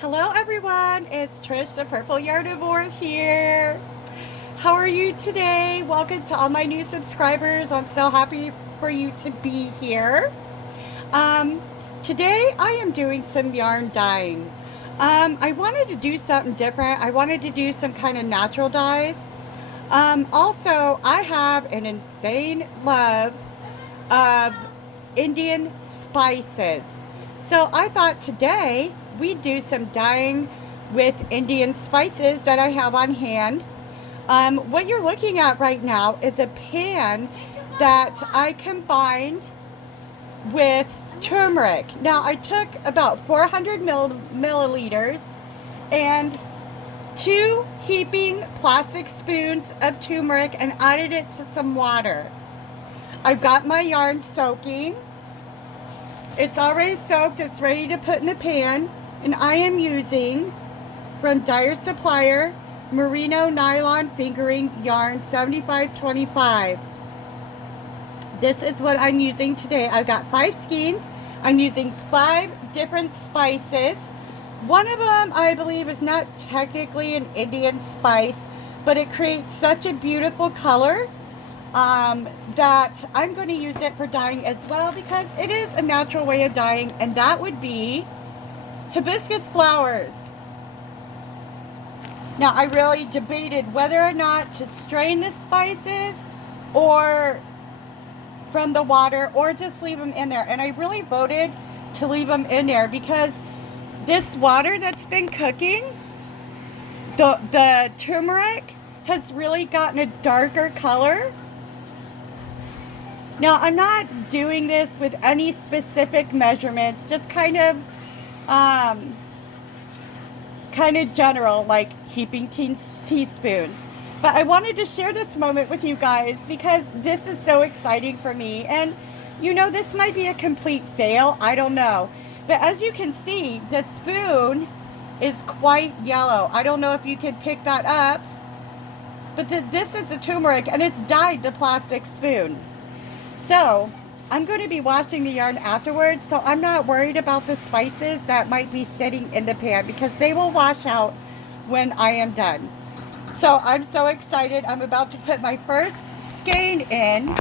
Hello everyone, it's Trish the Purple Yarnivore here. How are you today? Welcome to all my new subscribers. I'm so happy for you to be here. Um, Today I am doing some yarn dyeing. I wanted to do something different. I wanted to do some kind of natural dyes. Also, I have an insane love of Indian spices. So I thought today we'd do some dyeing with Indian spices that I have on hand. What you're looking at right now is a pan that I combined with turmeric. Now I took about 400 milliliters and 2 heaping plastic spoons of turmeric and added it to some water. I've got my yarn soaking. It's already soaked. It's ready to put in the pan. And I am using from Dyer Supplier Merino Nylon Fingering Yarn 7525. This is what I'm using today. I've got 5 skeins. I'm using 5 different spices. One of them I believe is not technically an Indian spice, but it creates such a beautiful color that I'm going to use it for dyeing as well because it is a natural way of dyeing, and that would be hibiscus flowers. Now I really debated whether or not to strain the spices or from the water or just leave them in there, and I really voted to leave them in there because this water that's been cooking, the turmeric has really gotten a darker color. Now, I'm not doing this with any specific measurements, just kind of general, like heaping teaspoons. But I wanted to share this moment with you guys because this is so exciting for me. And, you know, this might be a complete fail. I don't know. But as you can see, the spoon is quite yellow. I don't know if you can pick that up. But this is the turmeric, and it's dyed the plastic spoon. So I'm going to be washing the yarn afterwards, so I'm not worried about the spices that might be sitting in the pan because they will wash out when I am done. So I'm so excited. I'm about to put my first skein in,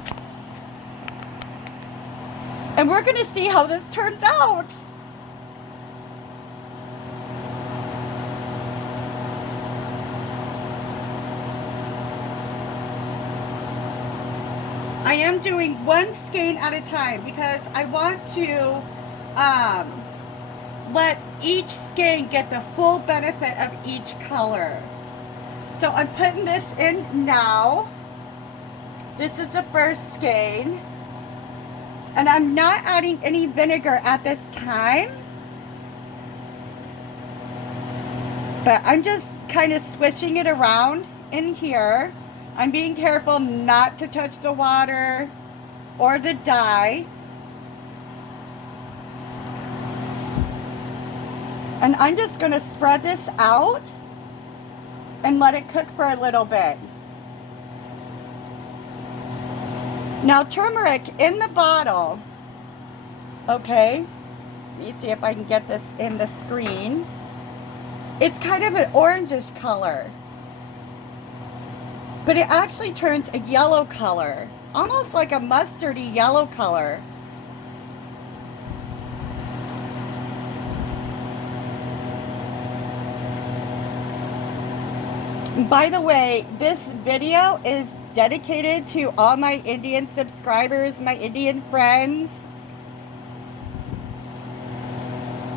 and we're going to see how this turns out. I am doing one skein at a time because I want to let each skein get the full benefit of each color. So I'm putting this in now. This is the first skein. And I'm not adding any vinegar at this time. But I'm just kind of swishing it around in here. I'm being careful not to touch the water or the dye. And I'm just going to spread this out and let it cook for a little bit. Now, turmeric in the bottle, okay, let me see if I can get this in the screen. It's kind of an orangish color, but it actually turns a yellow color, almost like a mustardy yellow color. By the way, this video is dedicated to all my Indian subscribers, my Indian friends,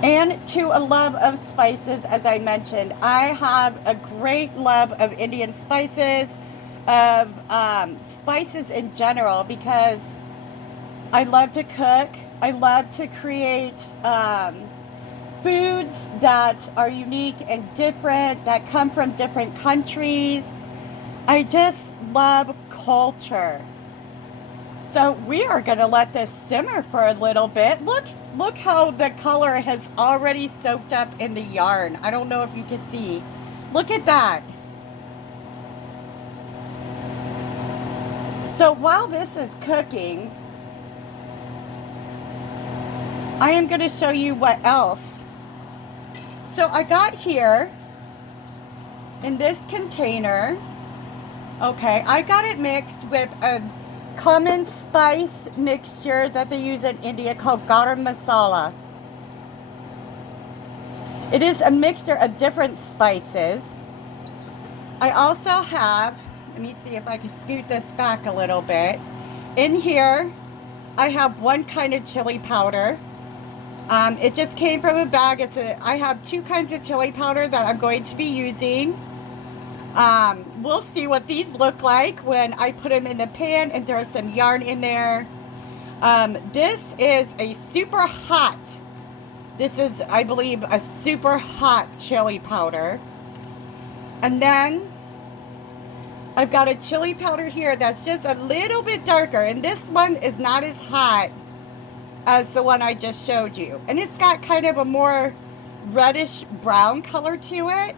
and to a love of spices, as I mentioned. I have a great love of Indian spices, of spices in general, because I love to cook. I love to create foods that are unique and different, that come from different countries. I just love culture. So we are going to let this simmer for a little bit. Look how the color has already soaked up in the yarn. I don't know if you can see. Look at that. So while this is cooking, I am going to show you what else So I got here in this container, okay, I got it mixed with a common spice mixture that they use in India called Garam Masala. It is a mixture of different spices. I also have, let me see if I can scoot this back a little bit. In here, I have one kind of chili powder. It just came from a bag. I have two kinds of chili powder that I'm going to be using. We'll see what these look like when I put them in the pan and throw some yarn in there. This is a super hot, this is, I believe, a super hot chili powder. And then I've got a chili powder here that's just a little bit darker, and this one is not as hot as the one I just showed you. And it's got kind of a more reddish brown color to it.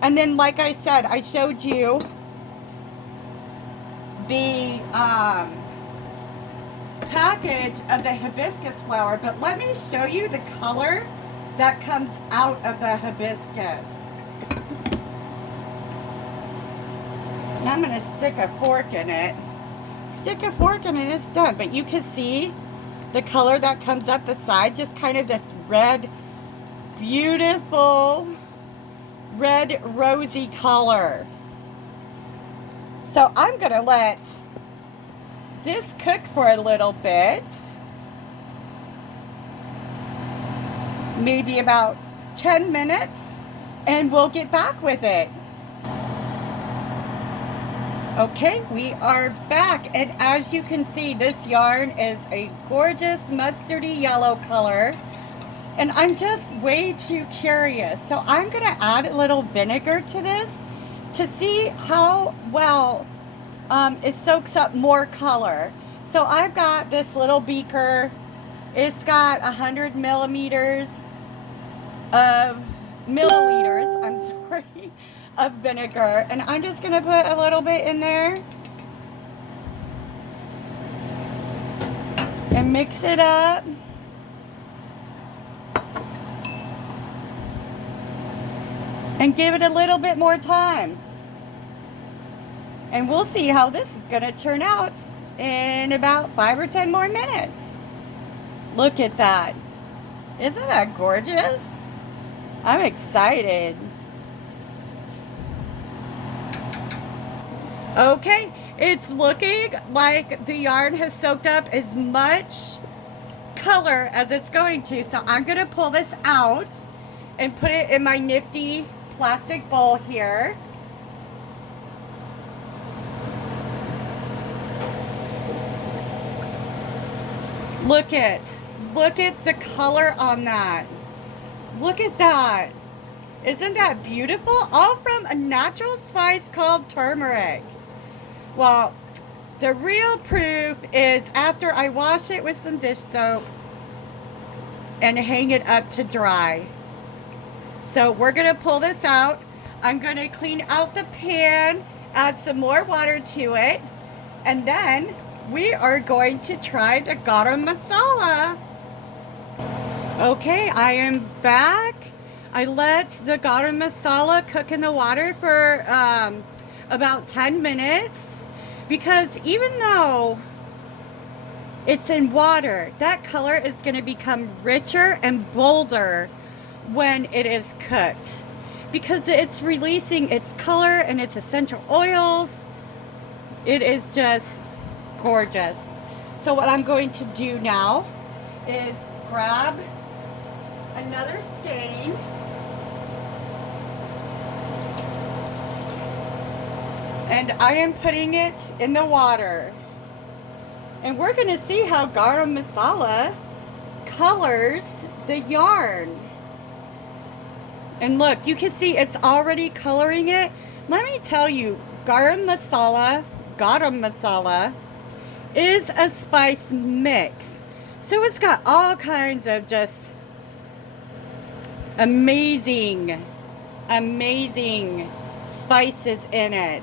And then, like I said, I showed you the package of the hibiscus flower, but let me show you the color that comes out of the hibiscus. And I'm going to stick a fork in it. Stick a fork in it, it's done. But you can see the color that comes up the side, just kind of this red, beautiful, red rosy color. So I'm going to let this cook for a little bit, maybe about 10 minutes, and we'll get back with it. Okay, we are back, and as you can see, this yarn is a gorgeous mustardy yellow color, and I'm just way too curious. So I'm going to add a little vinegar to this to see how well it soaks up more color. So I've got this little beaker. It's got 100 milliliters of vinegar, and I'm just going to put a little bit in there and mix it up. And give it a little bit more time. And we'll see how this is going to turn out in about 5 or 10 more minutes. Look at that. Isn't that gorgeous? I'm excited. Okay, it's looking like the yarn has soaked up as much color as it's going to. So I'm going to pull this out and put it in my nifty plastic bowl here. Look at the color on that. Look at that. Isn't that beautiful? All from a natural spice called turmeric. Well, the real proof is after I wash it with some dish soap and hang it up to dry. So we're going to pull this out. I'm going to clean out the pan, add some more water to it, and then we are going to try the Garam Masala. Okay, I am back. I let the Garam Masala cook in the water for about 10 minutes because even though it's in water, that color is going to become richer and bolder when it is cooked because it's releasing its color and its essential oils. It is just gorgeous. So what I'm going to do now is grab another skein and I am putting it in the water, and we're going to see how Garam Masala colors the yarn. And look, you can see it's already coloring it. Let me tell you, Garam Masala is a spice mix. So it's got all kinds of just amazing spices in it.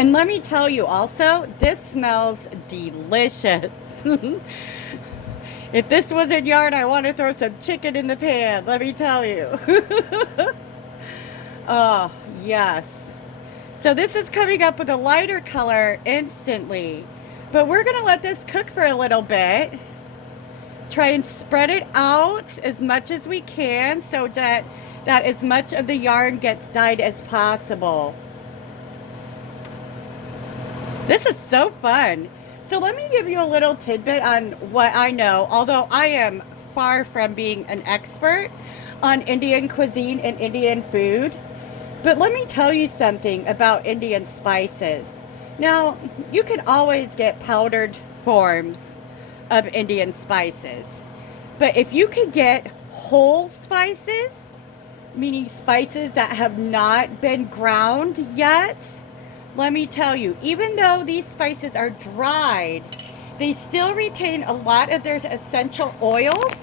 And let me tell you also, this smells delicious. If this wasn't yarn, I want to throw some chicken in the pan, let me tell you. Oh, yes. So this is coming up with a lighter color instantly. But we're going to let this cook for a little bit. Try and spread it out as much as we can so that as much of the yarn gets dyed as possible. This is so fun. So let me give you a little tidbit on what I know, although I am far from being an expert on Indian cuisine and Indian food. But let me tell you something about Indian spices. Now, you can always get powdered forms of Indian spices. But if you could get whole spices, meaning spices that have not been ground yet, let me tell you, even though these spices are dried, they still retain a lot of their essential oils.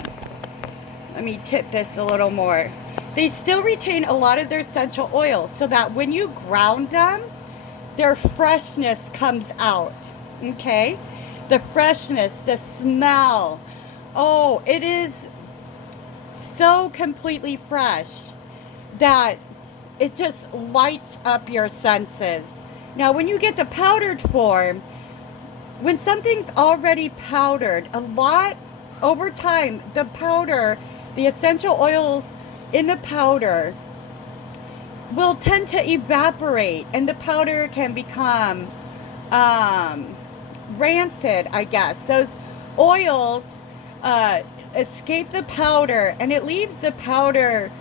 Let me tip this a little more. They still retain a lot of their essential oils so that when you ground them, their freshness comes out, okay? The freshness, the smell. Oh, it is so completely fresh that it just lights up your senses. Now, when you get the powdered form, when something's already powdered, a lot over time, the powder, the essential oils in the powder will tend to evaporate and the powder can become rancid, I guess. Those oils escape the powder and it leaves the powder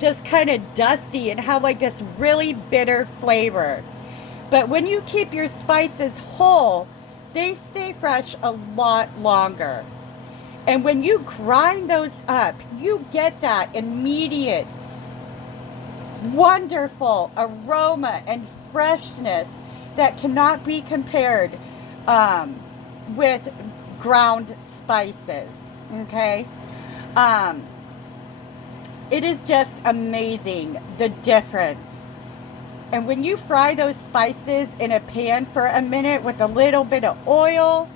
just kind of dusty and have like this really bitter flavor. But when you keep your spices whole, they stay fresh a lot longer. And when you grind those up, you get that immediate, wonderful aroma and freshness that cannot be compared with ground spices, okay? It is just amazing, the difference. And when you fry those spices in a pan for a minute with a little bit of oil,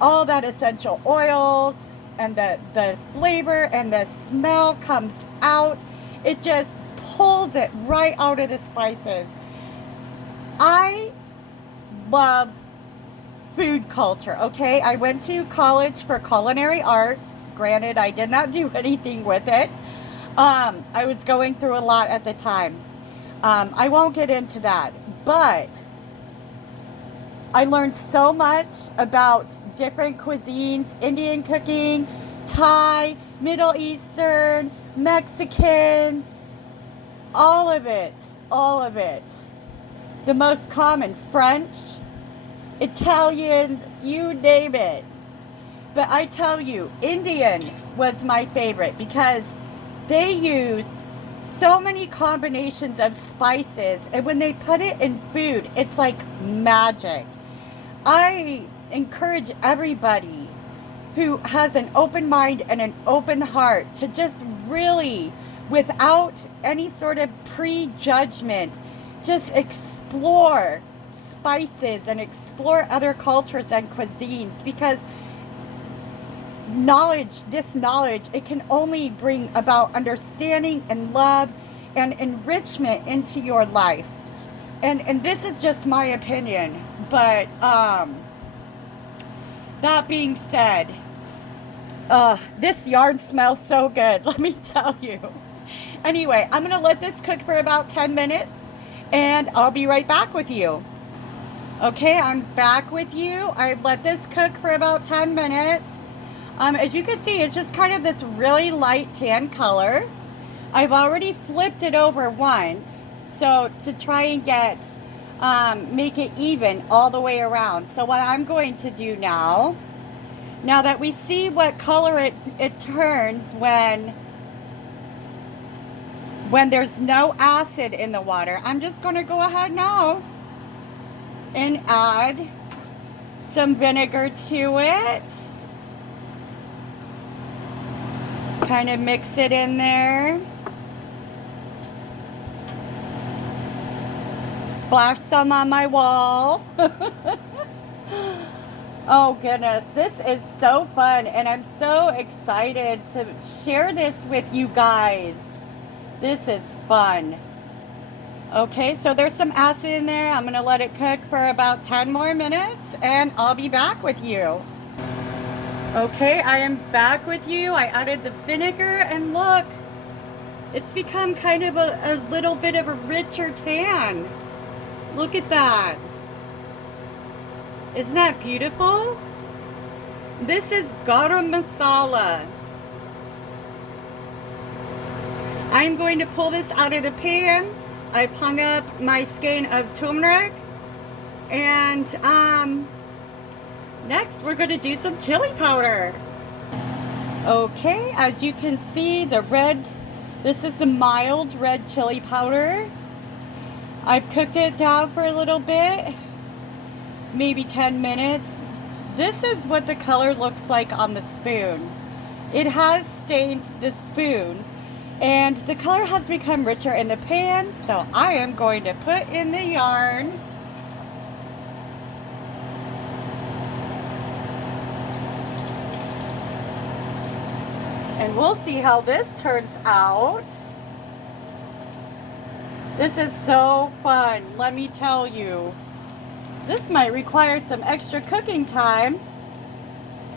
all that essential oils and the flavor and the smell comes out. It just pulls it right out of the spices. I love food culture, okay? I went to college for culinary arts. Granted, I did not do anything with it. I was going through a lot at the time. I won't get into that, but I learned so much about different cuisines, Indian cooking, Thai, Middle Eastern, Mexican, all of it, all of it. The most common, French, Italian, you name it. But I tell you, Indian was my favorite because they use so many combinations of spices, and when they put it in food, it's like magic. I encourage everybody who has an open mind and an open heart to just really, without any sort of prejudgment, just explore spices and explore other cultures and cuisines, because this knowledge, it can only bring about understanding and love and enrichment into your life. And this is just my opinion, but that being said, this yarn smells so good, let me tell you. Anyway, I'm gonna let this cook for about 10 minutes and I'll be right back with you. Okay, I'm back with you. I've let this cook for about 10 minutes. As you can see, it's just kind of this really light tan color. I've already flipped it over once, so to try and make it even all the way around. So what I'm going to do now that we see what color it turns when there's no acid in the water, I'm just going to go ahead now and add some vinegar to it. Kind of mix it in there. splash some on my wall. Oh goodness, this is so fun, and I'm so excited to share this with you guys. This is fun. Okay, so there's some acid in there. I'm gonna let it cook for about 10 more minutes, and I'll be back with you. Okay, I am back with you. I added the vinegar, and look, it's become kind of a little bit of a richer tan. Look at that. Isn't that beautiful? This is Garam Masala. I'm going to pull this out of the pan. I've hung up my skein of turmeric. And next we're going to do some chili powder. Okay, as you can see, this is a mild red chili powder. I've cooked it down for a little bit. Maybe 10 minutes. This is what the color looks like on the spoon. It has stained the spoon, and the color has become richer in the pan, so I am going to put in the yarn. And we'll see how this turns out. This is so fun, let me tell you. This might require some extra cooking time,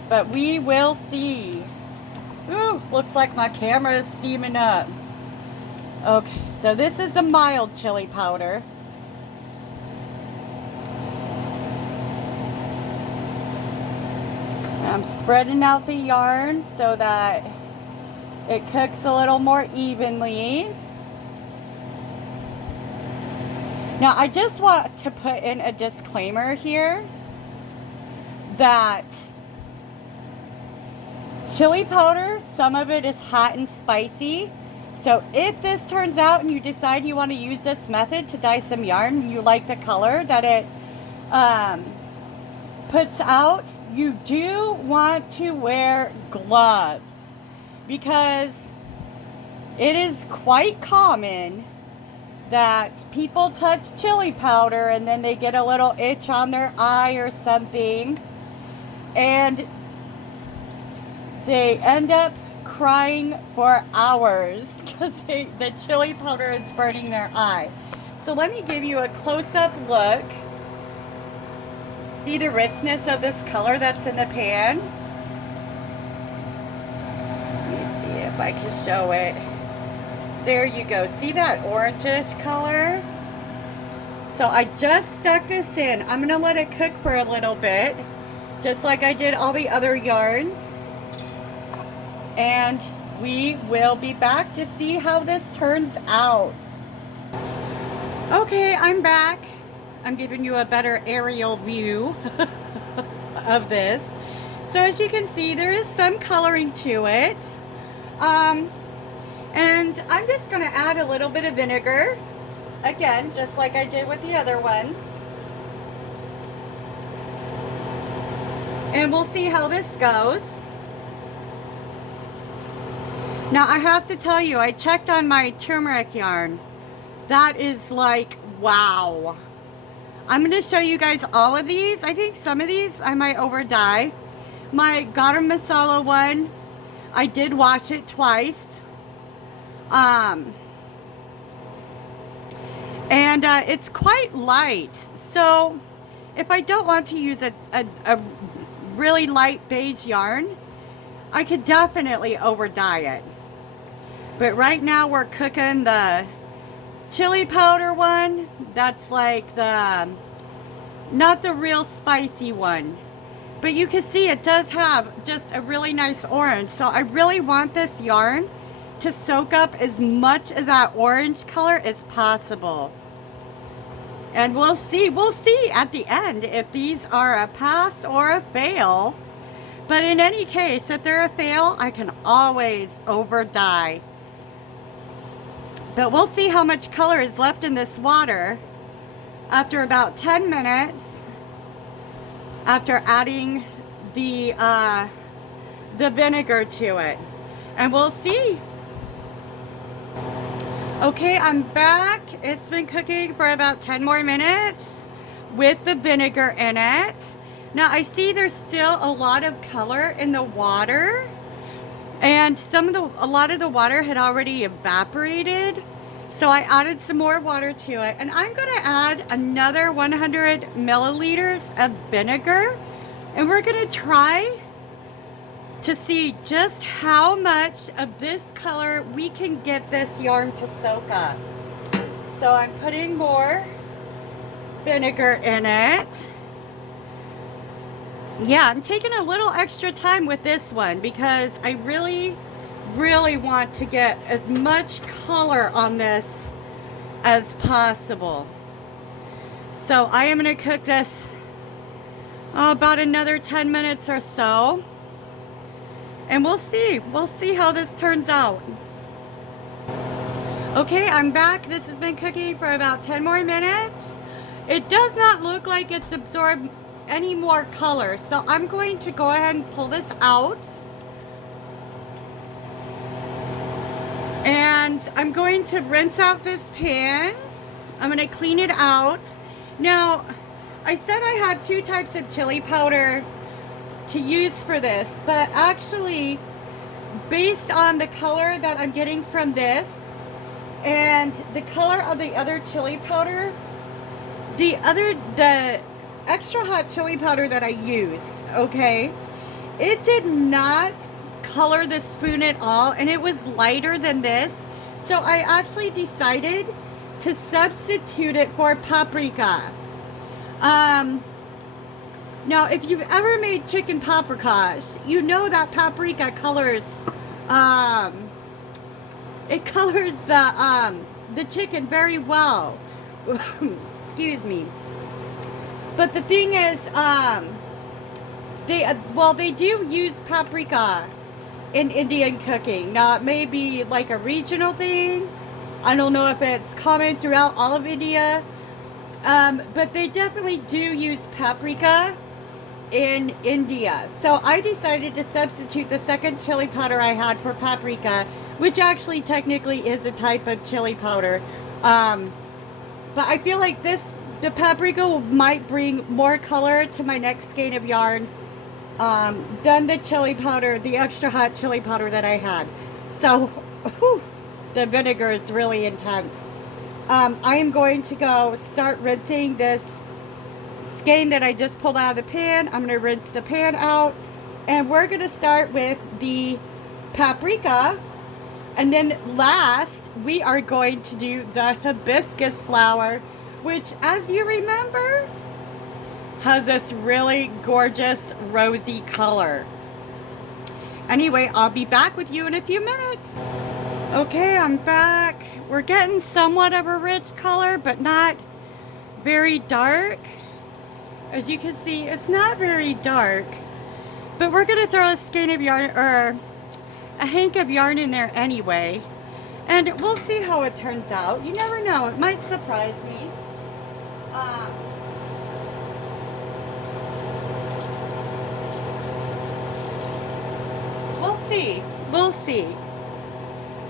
but we will see. Ooh, looks like my camera is steaming up. Okay, so this is a mild chili powder. I'm spreading out the yarn so that it cooks a little more evenly. Now, I just want to put in a disclaimer here that chili powder, some of it is hot and spicy. So if this turns out and you decide you want to use this method to dye some yarn and you like the color that it puts out, you do want to wear gloves, because it is quite common that people touch chili powder and then they get a little itch on their eye or something, and they end up crying for hours because the chili powder is burning their eye. So let me give you a close-up look. See the richness of this color that's in the pan? Let me see if I can show it. There you go. See that orangish color? So I just stuck this in. I'm going to let it cook for a little bit, just like I did all the other yarns. And we will be back to see how this turns out. Okay, I'm back. I'm giving you a better aerial view of this. So as you can see, there is some coloring to it. And I'm just going to add a little bit of vinegar. Again, just like I did with the other ones. And we'll see how this goes. Now I have to tell you, I checked on my turmeric yarn. That is like, wow. I'm going to show you guys all of these. I think some of these I might over dye. My Garam Masala one, I did wash it twice. And it's quite light. So if I don't want to use a really light beige yarn, I could definitely over dye it. But right now we're cooking the chili powder one. That's like not the real spicy one. But you can see it does have just a really nice orange. So I really want this yarn to soak up as much of that orange color as possible. And we'll see at the end if these are a pass or a fail. But in any case, if they're a fail, I can always over dye. But we'll see how much color is left in this water after about 10 minutes after adding the vinegar to it. And we'll see. Okay, I'm back. It's been cooking for about 10 more minutes with the vinegar in it. Now I see there's still a lot of color in the water, and a lot of the water had already evaporated. So I added some more water to it, and I'm gonna add another 100 milliliters of vinegar, and we're gonna try to see just how much of this color we can get this yarn to soak up. So I'm putting more vinegar in it. Yeah, I'm taking a little extra time with this one because I really want to get as much color on this as possible. So I am going to cook this about another 10 minutes or so. And we'll see how this turns out. Okay, I'm back. This has been cooking for about 10 more minutes. It does not look like it's absorbed any more color, so I'm going to go ahead and pull this out. And I'm going to rinse out this pan. I'm going to clean it out. Now, I said I had 2 types of chili powder to use for this, but actually based on the color that I'm getting from this and the color of the other chili powder, the extra hot chili powder that I use, okay, it did not color the spoon at all, and it was lighter than this, so I actually decided to substitute it for paprika. Now, if you've ever made chicken paprikas, you know that paprika colors, it colors the chicken very well. Excuse me. But the thing is, they do use paprika in Indian cooking. Now, it may be like a regional thing. I don't know if it's common throughout all of India. But they definitely do use paprika in India. So I decided to substitute the second chili powder I had for paprika, which actually technically is a type of chili powder. But I feel like the paprika might bring more color to my next skein of yarn than the chili powder, the extra hot chili powder that I had. So whew, the vinegar is really intense. I am going to go start rinsing this skein that I just pulled out of the pan. I'm going to rinse the pan out, and we're going to start with the paprika, and then last we are going to do the hibiscus flower, which, as you remember, has this really gorgeous rosy color. Anyway, I'll be back with you in a few minutes. Okay, I'm back. We're getting somewhat of a rich color, but not very dark. As you can see, it's not very dark, but we're going to throw a skein of yarn, or a hank of yarn in there anyway, and we'll see how it turns out. You never know, it might surprise me. We'll see.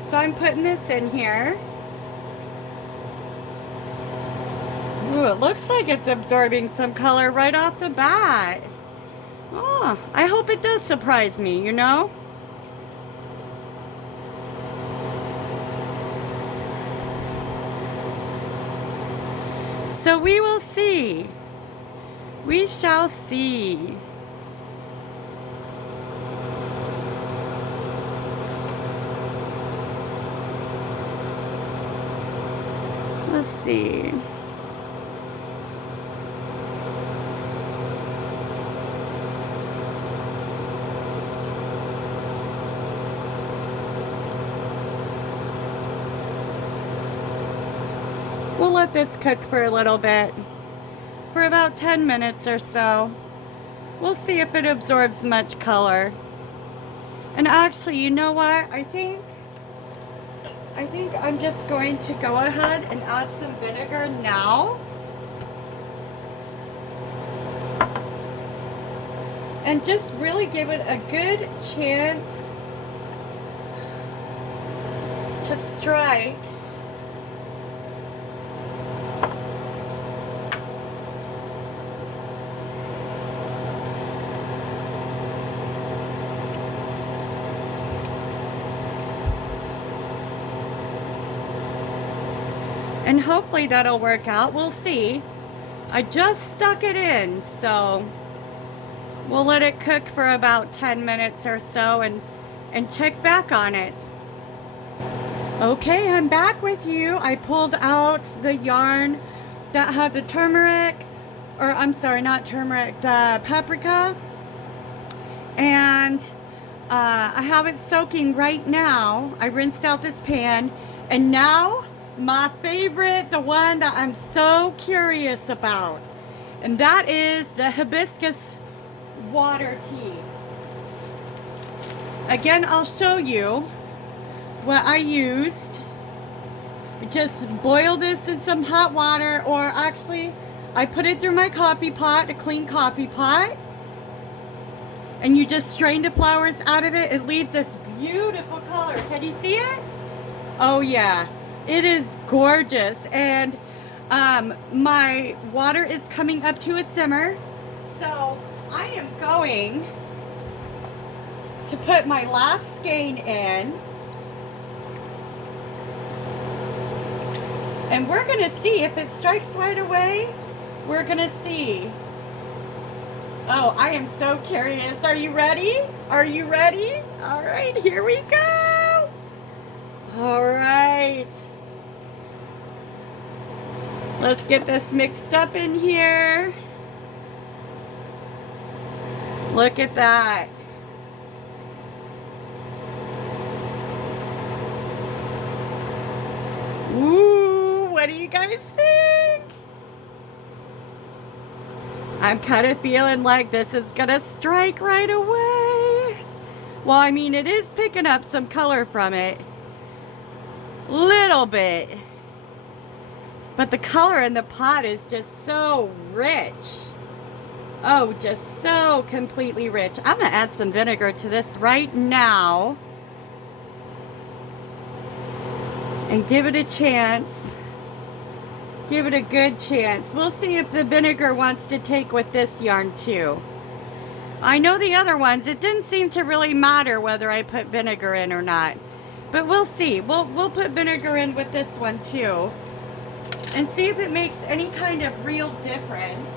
So I'm putting this in here. Ooh, it looks like it's absorbing some color right off the bat. Oh, I hope it does surprise me, you know? So we will see. We shall see. Let's see. We'll let this cook for a little bit, for about 10 minutes or so. We'll see if it absorbs much color. And actually, you know what? I think I'm just going to go ahead and add some vinegar now. And just really give it a good chance to strike And hopefully that'll work out. We'll see. I just stuck it in, so we'll let it cook for about 10 minutes or so and check back on it. Okay, I'm back with you. I pulled out the yarn that had the turmeric, or I'm sorry, not turmeric, the paprika. And I have it soaking right now. I rinsed out this pan. And now, my favorite, the one that I'm so curious about. And that is the hibiscus water tea. Again, I'll show you what I used. Just boil this in some hot water, or actually I put it through my coffee pot, a clean coffee pot, and you just strain the flowers out of it. It leaves this beautiful color. Can you see it? Oh yeah, it is gorgeous. And my water is coming up to a simmer, so I am going to put my last skein in. And we're gonna see if it strikes right away. We're gonna see. Oh, I am so curious. Are you ready? Are you ready? All right, here we go. All right. Let's get this mixed up in here. Look at that. Ooh, what do you guys think? I'm kind of feeling like this is gonna strike right away. Well, I mean, it is picking up some color from it. Little bit. But the color in the pot is just so rich. Oh, just so completely rich. I'm gonna add some vinegar to this right now. And give it a chance. Give it a good chance. We'll see if the vinegar wants to take with this yarn too. I know the other ones, it didn't seem to really matter whether I put vinegar in or not. But we'll see. We'll put vinegar in with this one too. And see if it makes any kind of real difference.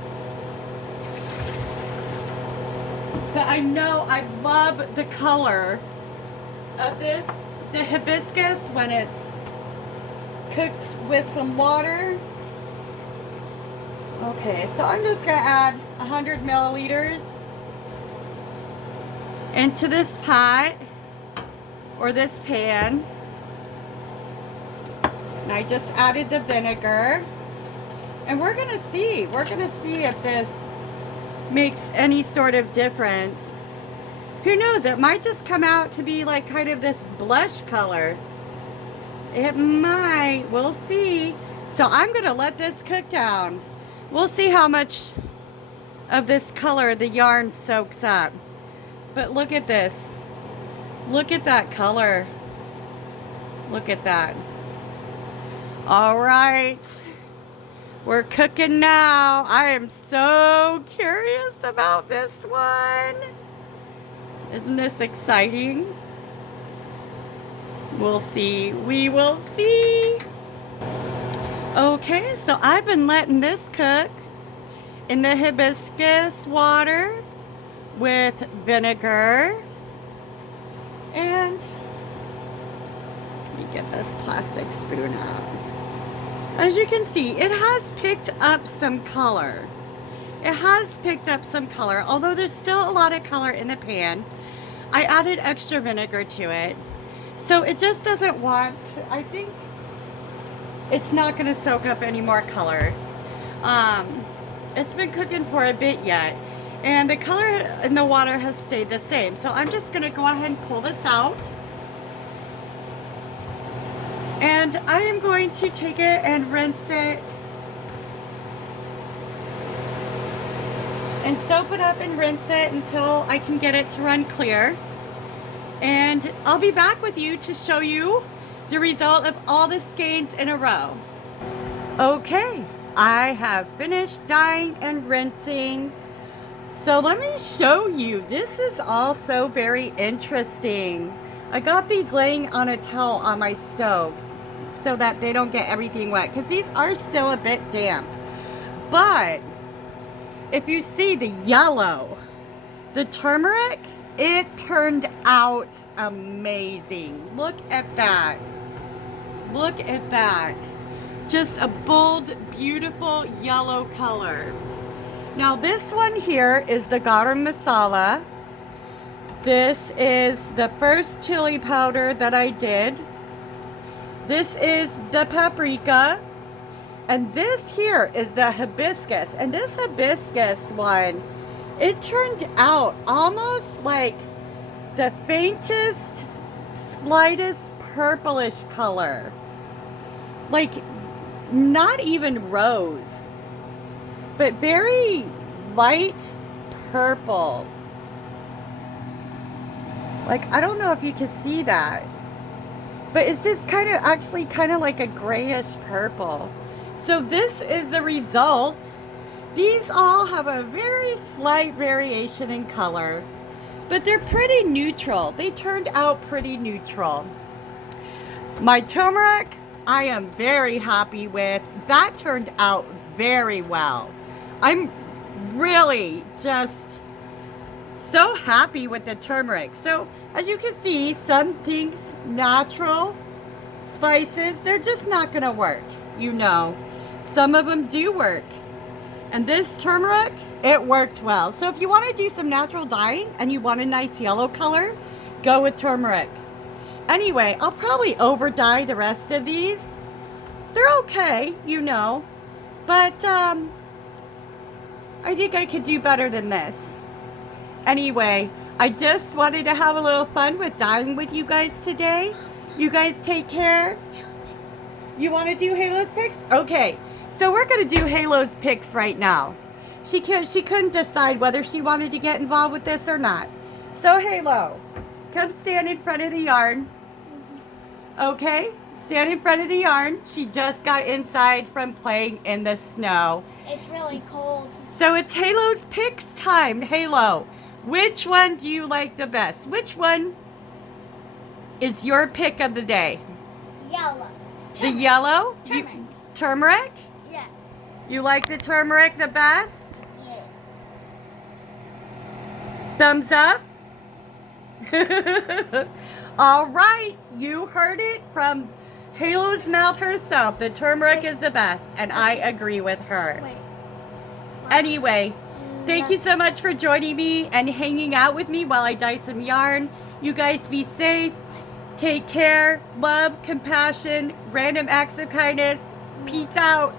But I know I love the color of this, the hibiscus, when it's cooked with some water. Okay, so I'm just gonna add 100 milliliters into this pot or this pan. And I just added the vinegar. And we're gonna see if this makes any sort of difference. Who knows, it might just come out to be like kind of this blush color. It might, we'll see. So I'm gonna let this cook down. We'll see how much of this color the yarn soaks up. But look at this. Look at that color. Look at that. All right. We're cooking now. I am so curious about this one. Isn't this exciting? We'll see. We will see. Okay, so I've been letting this cook in the hibiscus water with vinegar. And let me get this plastic spoon out. As you can see, it has picked up some color. It has picked up some color, although there's still a lot of color in the pan. I added extra vinegar to it. So it just doesn't want, I think it's not going to soak up any more color. It's been cooking for a bit yet, and the color in the water has stayed the same. So I'm just going to go ahead and pull this out. And I am going to take it and rinse it and soap it up and rinse it until I can get it to run clear. And I'll be back with you to show you the result of all the skeins in a row. Okay, I have finished dyeing and rinsing. So let me show you. This is also very interesting. I got these laying on a towel on my stove. so that they don't get everything wet, because these are still a bit damp. But if you see the yellow, the turmeric, it turned out amazing. Look at that. Look at that. Just a bold, beautiful yellow color. Now this one here is the Garam Masala. This is the first chili powder that I did. This is the Paprika. And this here is the Hibiscus. And this Hibiscus one, it turned out almost like the faintest, slightest purplish color. Like not even rose, but very light purple. Like, I don't know if you can see that, but it's just actually kind of like a grayish purple. So this is the results. These all have a very slight variation in color, but they're pretty neutral. They turned out pretty neutral. My turmeric, I am very happy with. That turned out very well. I'm really just so happy with the turmeric. So as you can see, some things, natural spices, they're just not gonna work, you know. Some of them do work. And this turmeric, it worked well. So if you want to do some natural dyeing and you want a nice yellow color, go with turmeric. Anyway, I'll probably over dye the rest of these. They're okay, you know, but I think I could do better than this. Anyway, I just wanted to have a little fun with dyeing with you guys today. You guys take care. You want to do Halo's picks? Okay, so we're going to do Halo's picks right now. She couldn't decide whether she wanted to get involved with this or not. So Halo, come stand in front of the yarn. Okay, stand in front of the yarn. She just got inside from playing in the snow. It's really cold. So it's Halo's picks time. Halo, which one do you like the best? Which one is your pick of the day? Yellow. The yellow? Turmeric. Turmeric? Yes. You like the turmeric the best? Yeah. Thumbs up? All right, you heard it from Halo's mouth herself. The turmeric is the best, and I agree with her. Wait. Anyway, thank you so much for joining me and hanging out with me while I dye some yarn. You guys be safe. Take care. Love, compassion, random acts of kindness. Peace out.